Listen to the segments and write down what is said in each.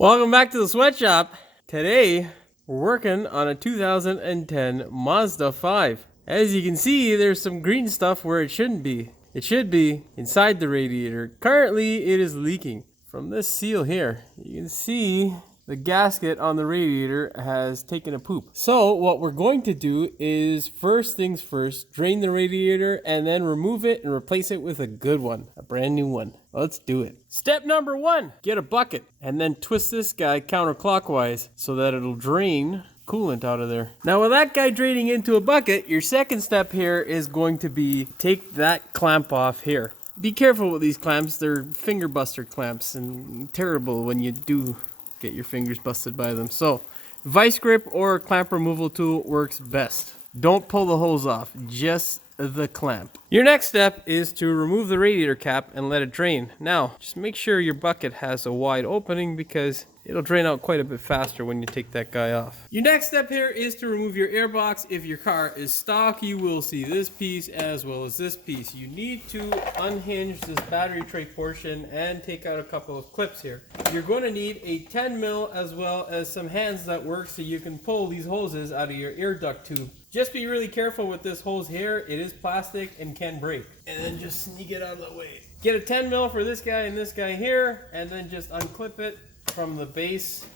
Welcome back to the sweatshop. Today, we're working on a 2010 Mazda 5. As you can see, there's some green stuff where it shouldn't be. It should be inside the radiator. Currently, it is leaking. From this seal here, you can see the gasket on the radiator has taken a poop. So what we're going to do is, first things first, drain the radiator and then remove it and replace it with a good one, a brand new one. Let's do it. Step number 1, get a bucket and then twist this guy counterclockwise so that it'll drain coolant out of there. Now with that guy draining into a bucket, your second step here is going to be take that clamp off here. Be careful with these clamps, they're finger buster clamps and terrible when you do get your fingers busted by them. So vice grip or clamp removal tool works best. Don't pull the hose off, just the clamp. Your next step is to remove the radiator cap and let it drain. Now just make sure your bucket has a wide opening because it'll drain out quite a bit faster when you take that guy off. Your next step here is to remove your air box. If your car is stock, you will see this piece as well as this piece. You need to unhinge this battery tray portion and take out a couple of clips here. You're going to need a 10 mil as well as some hands that work so you can pull these hoses out of your air duct tube. Just be really careful with this hose here. It is plastic and can break. And then just sneak it out of the way. Get a 10 mil for this guy and this guy here, and then just unclip it from the base.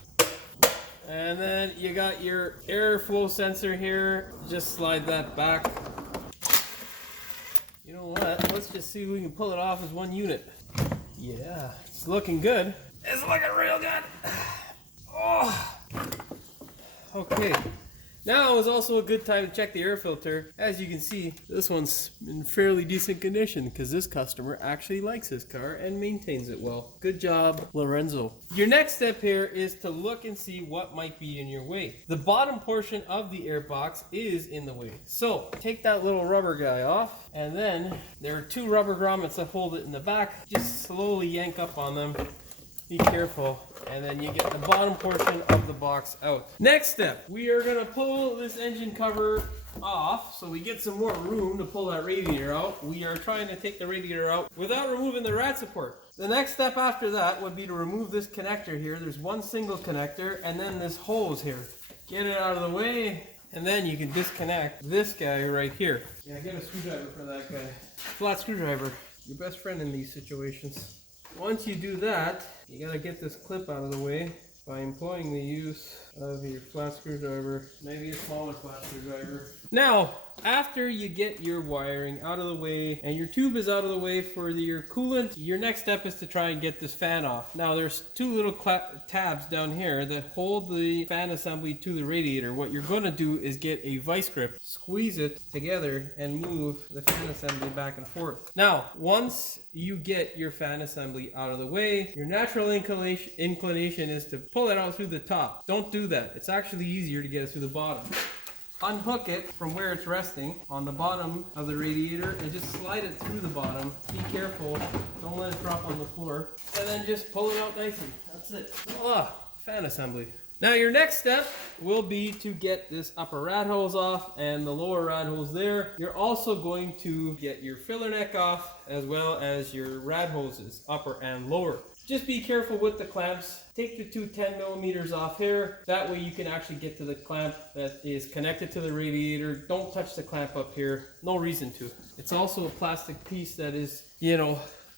And then you got your airflow sensor here. Just slide that back. You know what? Let's just see if we can pull it off as one unit. Yeah, it's looking good. It's looking real good. Oh. Okay. Now is also a good time to check the air filter. As you can see, this one's in fairly decent condition because this customer actually likes his car and maintains it well. Good job, Lorenzo. Your next step here is to look and see what might be in your way. The bottom portion of the air box is in the way. So take that little rubber guy off, and then there are 2 rubber grommets that hold it in the back. Just slowly yank up on them. Be careful, and then you get the bottom portion of the box out. Next step, we are going to pull this engine cover off so we get some more room to pull that radiator out. We are trying to take the radiator out without removing the rad support. The next step after that would be to remove this connector here. There's one single connector and then this hose here. Get it out of the way, and then you can disconnect this guy right here. Yeah, get a screwdriver for that guy. Flat screwdriver, your best friend in these situations. Once you do that, you gotta get this clip out of the way by employing the use of your flat screwdriver, maybe a smaller flat screwdriver. Now, after you get your wiring out of the way and your tube is out of the way for your coolant, your next step is to try and get this fan off. Now, there's 2 little tabs down here that hold the fan assembly to the radiator. What you're going to do is get a vice grip, squeeze it together, and move the fan assembly back and forth. Now, once you get your fan assembly out of the way, your natural inclination is to pull it out through the top. Don't do that. It's actually easier to get it through the bottom. Unhook it from where it's resting on the bottom of the radiator and just slide it through the bottom. Be careful, don't let it drop on the floor. And then just pull it out nicely. That's it. Voila, fan assembly. Now your next step will be to get this upper rad hose off and the lower rad hose there. You're also going to get your filler neck off as well as your rad hoses, upper and lower. Just be careful with the clamps. Take the 2 10 millimeters off here. That way you can actually get to the clamp that is connected to the radiator. Don't touch the clamp up here. No reason to. It's also a plastic piece that is,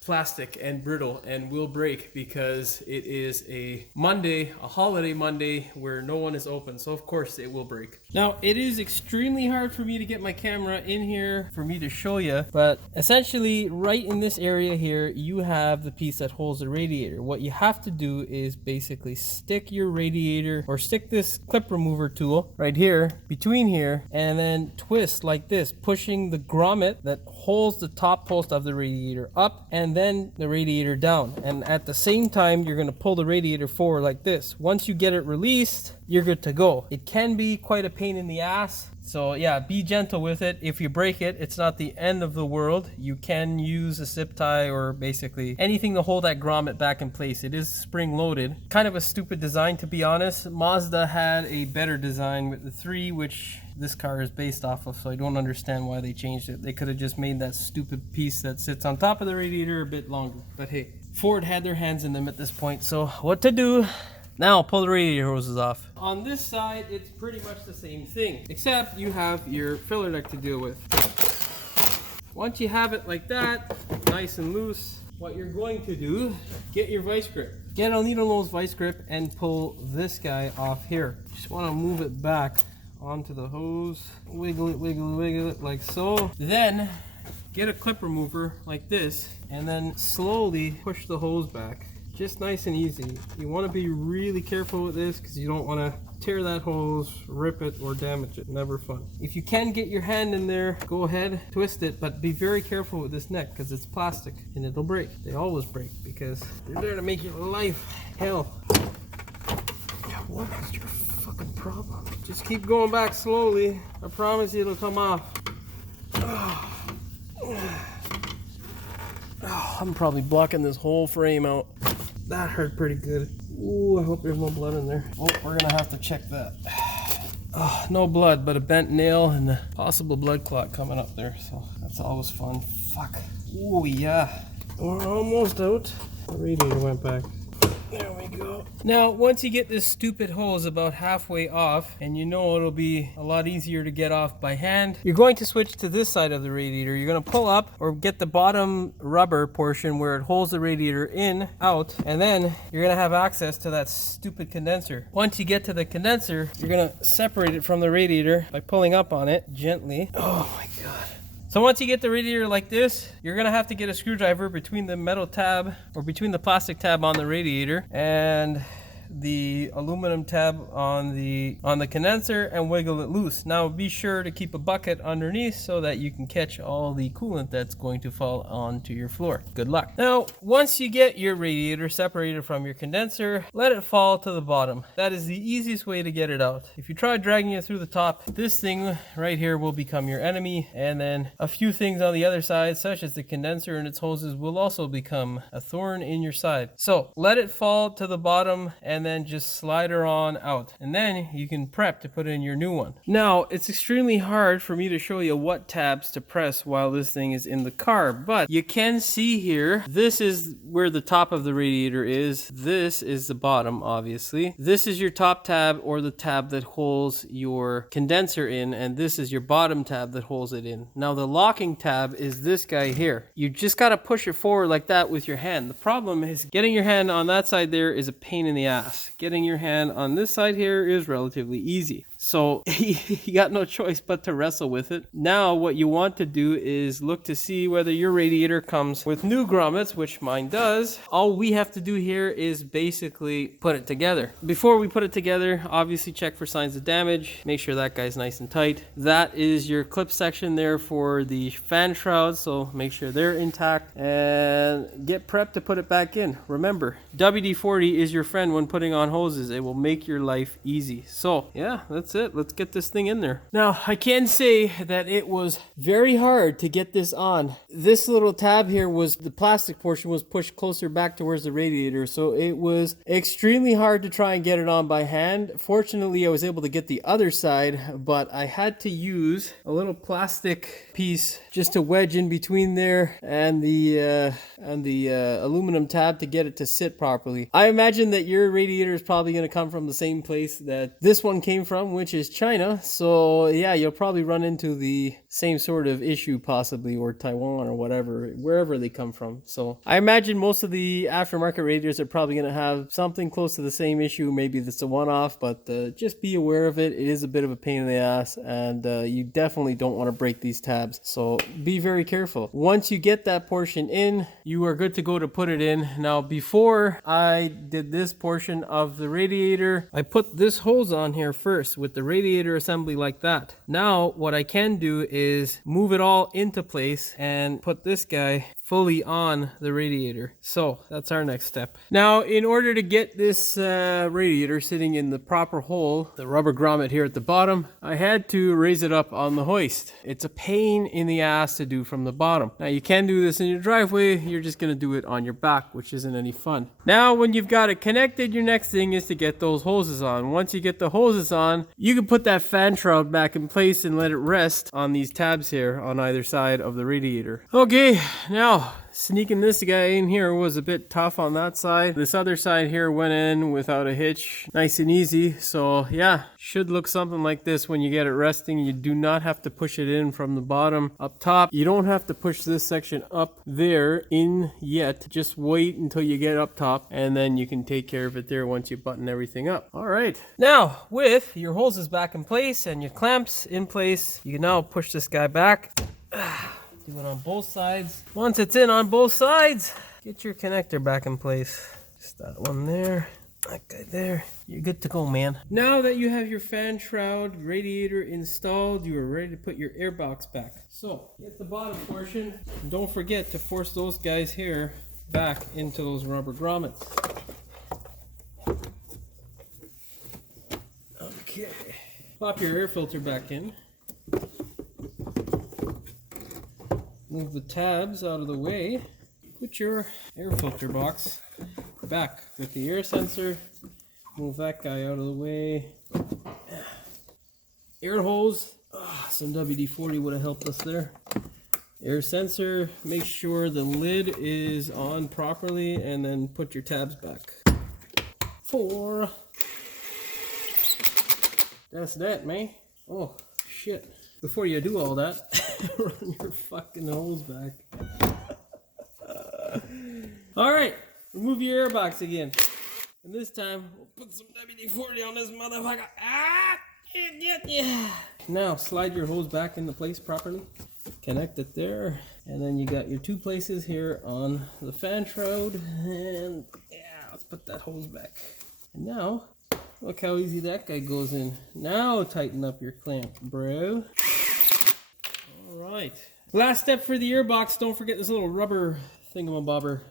plastic and brittle and will break because it is a Monday, a holiday Monday where no one is open. So of course it will break. Now it is extremely hard for me to get my camera in here for me to show you, but essentially right in this area here you have the piece that holds the radiator. What you have to do is basically stick your radiator or stick this clip remover tool right here between here and then twist like this, pushing the grommet that holds the top post of the radiator up and then the radiator down, and at the same time you're going to pull the radiator forward like this. Once you get it released, you're good to go. It can be quite a pain in the ass, so yeah, be gentle with it. If you break it, it's not the end of the world. You can use a zip tie or basically anything to hold that grommet back in place. It is spring loaded. Kind of a stupid design, to be honest. Mazda had a better design with the 3, which this car is based off of, so I don't understand why they changed it. They could have just made that stupid piece that sits on top of the radiator a bit longer. But hey, Ford had their hands in them at this point, so what to do? Now pull the radiator hoses off. On this side, it's pretty much the same thing, except you have your filler neck to deal with. Once you have it like that, nice and loose, what you're going to do, get your vice grip. Get a needle nose vice grip and pull this guy off here. Just want to move it back onto the hose. Wiggle it, wiggle it, wiggle it like so. Then get a clip remover like this and then slowly push the hose back. Just nice and easy. You want to be really careful with this because you don't want to tear that hose, rip it, or damage it. Never fun. If you can get your hand in there, go ahead, twist it, but be very careful with this neck because it's plastic and it'll break. They always break because they're there to make your life hell. What is your fucking problem? Just keep going back slowly. I promise you it'll come off. Oh, I'm probably blocking this whole frame out. That hurt pretty good. Ooh, I hope there's no blood in there. Oh, we're gonna have to check that. Oh, no blood, but a bent nail and a possible blood clot coming up there. So that's always fun. Fuck. Oh yeah. We're almost out. The radiator went back. There we go. Now, once you get this stupid hose about halfway off, and you know it'll be a lot easier to get off by hand, you're going to switch to this side of the radiator. You're going to pull up or get the bottom rubber portion where it holds the radiator in, out, and then you're going to have access to that stupid condenser. Once you get to the condenser, you're going to separate it from the radiator by pulling up on it gently. Oh my God. So once you get the radiator like this, you're gonna have to get a screwdriver between the metal tab or between the plastic tab on the radiator and the aluminum tab on the condenser and wiggle it loose. Now be sure to keep a bucket underneath so that you can catch all the coolant that's going to fall onto your floor. Good luck. Now, once you get your radiator separated from your condenser, let it fall to the bottom. That is the easiest way to get it out. If you try dragging it through the top, this thing right here will become your enemy, and then a few things on the other side, such as the condenser and its hoses, will also become a thorn in your side. So let it fall to the bottom and then just slide her on out, and then you can prep to put in your new one. Now, it's extremely hard for me to show you what tabs to press while this thing is in the car, but you can see here, this is where the top of the radiator is. This is the bottom, obviously. This is your top tab or the tab that holds your condenser in, and this is your bottom tab that holds it in. Now, the locking tab is this guy here. You just got to push it forward like that with your hand. The problem is getting your hand on that side there is a pain in the ass. Getting your hand on this side here is relatively easy. So you got no choice but to wrestle with it. Now what you want to do is look to see whether your radiator comes with new grommets, which mine does. All we have to do here is basically put it together. Before we put it together, obviously check for signs of damage. Make sure that guy's nice and tight. That is your clip section there for the fan shrouds, so make sure they're intact and get prepped to put it back in. Remember, WD-40 is your friend when putting on hoses. It will make your life easy. So yeah, that's it. Let's get this thing in there. Now, I can say that it was very hard to get this on. This little tab here was, the plastic portion was pushed closer back towards the radiator, so it was extremely hard to try and get it on by hand. Fortunately, I was able to get the other side, but I had to use a little plastic piece just to wedge in between there and the aluminum tab to get it to sit properly. I imagine that your radiator is probably going to come from the same place that this one came from, which is China. So yeah, you'll probably run into the same sort of issue possibly, or Taiwan or whatever, wherever they come from. So I imagine most of the aftermarket radiators are probably going to have something close to the same issue. Maybe it's a one-off, but just be aware of it. It is a bit of a pain in the ass, and you definitely don't want to break these tabs. So be very careful. Once you get that portion in, you are good to go to put it in. Now, before I did this portion of the radiator, I put this hose on here first with the radiator assembly like that. Now, what I can do is move it all into place and put this guy fully on the radiator. So that's our next step. Now, in order to get this radiator sitting in the proper hole, the rubber grommet here at the bottom, I had to raise it up on the hoist. It's a pain in the ass to do from the bottom. Now, you can do this in your driveway. You're just going to do it on your back, which isn't any fun. Now, when you've got it connected, your next thing is to get those hoses on. Once you get the hoses on, you can put that fan shroud back in place and let it rest on these tabs here on either side of the radiator. Okay, now sneaking this guy in here was a bit tough on that side. This other side here went in without a hitch, nice and easy. So yeah, should look something like this when you get it resting. You do not have to push it in from the bottom up top. You don't have to push this section up there in yet. Just wait until you get up top, and then you can take care of it there once you button everything up. All right, now with your hoses back in place and your clamps in place, you can now push this guy back. Do it on both sides. Once it's in on both sides, get your connector back in place. Just that one there, that guy there. You're good to go, man. Now that you have your fan shroud radiator installed, you are ready to put your air box back. So, get the bottom portion. And don't forget to force those guys here back into those rubber grommets. Okay. Pop your air filter back in. Move the tabs out of the way. Put your air filter box back with the air sensor. Move that guy out of the way. Air hose. Some WD-40 would have helped us there. Air sensor. Make sure the lid is on properly, and then put your tabs back. 4. That's that, man. Oh, shit. Before you do all that, run your fucking hose back. Alright, remove your airbox again. And this time, we'll put some WD-40 on this motherfucker. Yeah. Now, slide your hose back into place properly. Connect it there. And then you got your 2 places here on the fan shroud. And yeah, let's put that hose back. And now, look how easy that guy goes in. Now tighten up your clamp, bro. Alright. Last step for the airbox, don't forget this little rubber thingamabobber.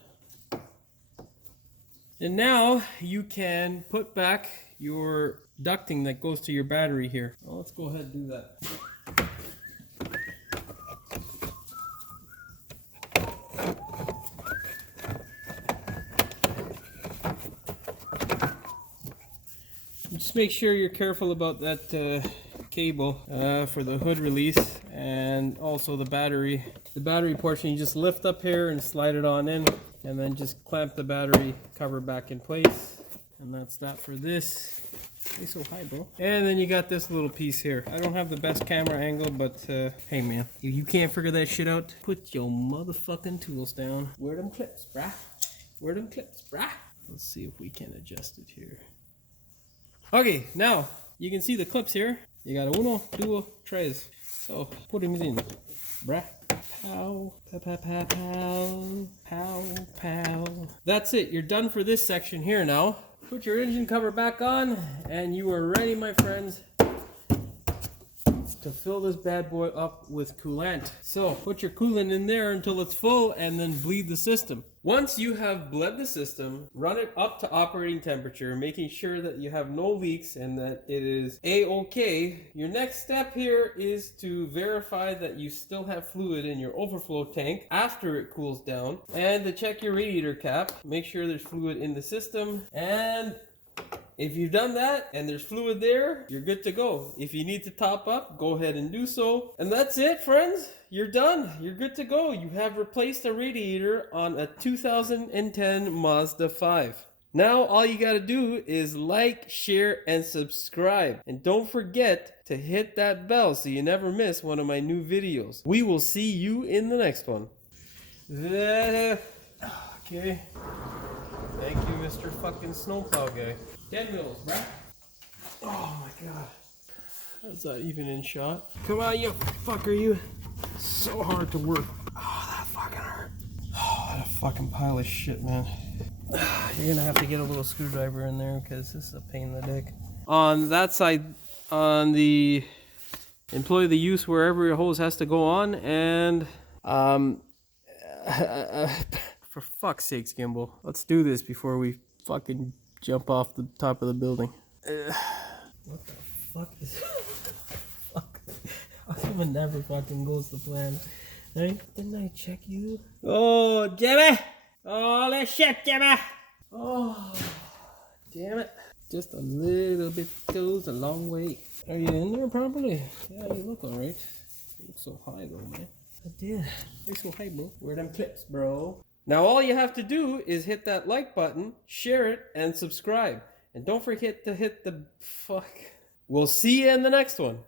And now you can put back your ducting that goes to your battery here. Well, let's go ahead and do that. Just make sure you're careful about that cable for the hood release, and also the battery. The battery portion, you just lift up here and slide it on in, and then just clamp the battery cover back in place. And that's that for this. Stay so high, bro. And then you got this little piece here. I don't have the best camera angle, but hey man, if you can't figure that shit out, put your motherfucking tools down. Where them clips, brah? Where them clips, brah? Let's see if we can adjust it here. Okay, now you can see the clips here. You got uno, duo, tres. So put them in, brah. Pow, pow, pow, pow, pow, pow, pow. That's it. You're done for this section here now. Put your engine cover back on, and you are ready, my friends, to fill this bad boy up with coolant. So put your coolant in there until it's full, and then bleed the system. Once you have bled the system, run it up to operating temperature, making sure that you have no leaks and that it is A-OK. Your next step here is to verify that you still have fluid in your overflow tank after it cools down, and to check your radiator cap, make sure there's fluid in the system, and if you've done that and there's fluid there, you're good to go. If you need to top up, go ahead and do so. And that's it, friends. You're done. You're good to go. You have replaced a radiator on a 2010 Mazda 5. Now all you gotta do is like, share, and subscribe. And don't forget to hit that bell so you never miss one of my new videos. We will see you in the next one. Okay. Thank you, Mr. fucking snowplow guy. 10 mils, bruh. Oh my god. How's that even in shot? Come on, you fucker, you. So hard to work. Oh, that fucking hurt. Oh, what a fucking pile of shit, man. You're gonna have to get a little screwdriver in there because this is a pain in the dick. On that side, on the employ the use wherever your hose has to go on, and for fuck's sakes, Gimbal, let's do this before we fucking jump off the top of the building. What the fuck is fuck? How come it never fucking goes to plan? Hey, didn't I check you? Oh, Jimmy! Holy shit, Jimmy! Oh, damn it. Just a little bit goes a long way. Are you in there properly? Yeah, you look alright. You look so high though, man. I did. Why so high, bro? Where are them clips, bro? Now all you have to do is hit that like button, share it, and subscribe. And don't forget to hit the fuck. We'll see you in the next one.